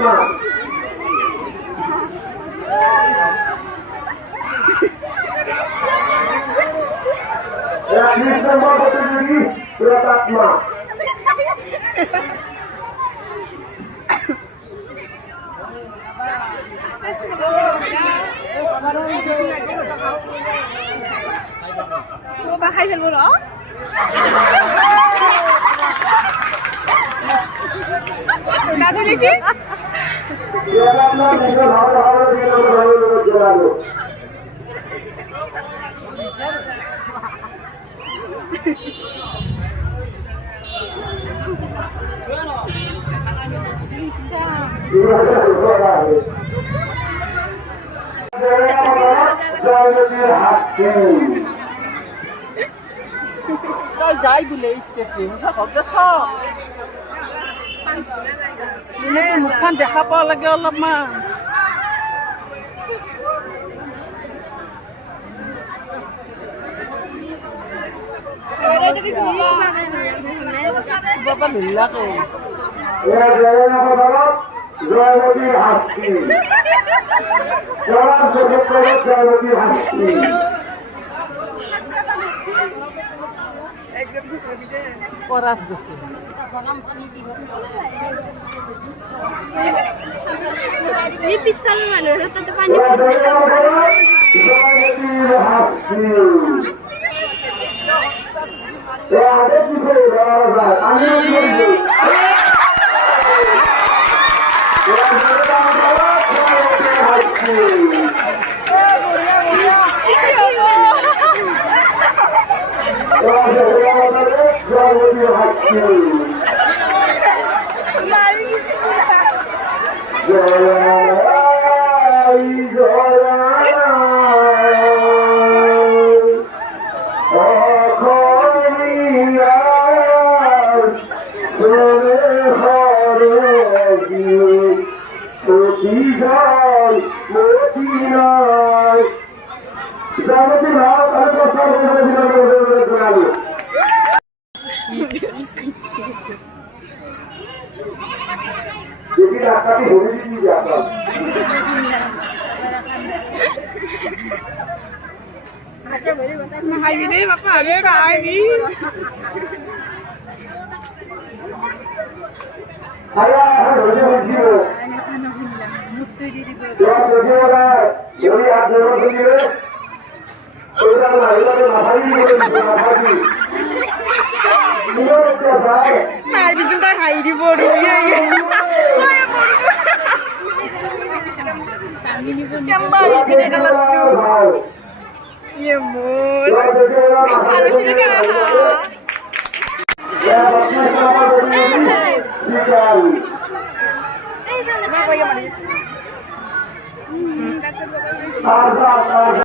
আত্মা নম্বর প্রতিযোগী প্রেতাত্মা খাই ফেলবো ন দাদু দিছি যাই বলে মুখখন দেখা পোৱা লাগে অলপমান বাবা লীলাকে জয়মতীর হাসি জয়মতীর হাসি পরাজ গেছে পিছফালে মানুহ তাতে পানী জয়মতীর হাসি আগে পিছিয়ে যাওয়া যায় আমিও Mahal din, mapagod ka, Arby. Arby juga Heidi bodoh ya. Yang baik kita kelas tu. Iya mon. Harus ini kan. Eh,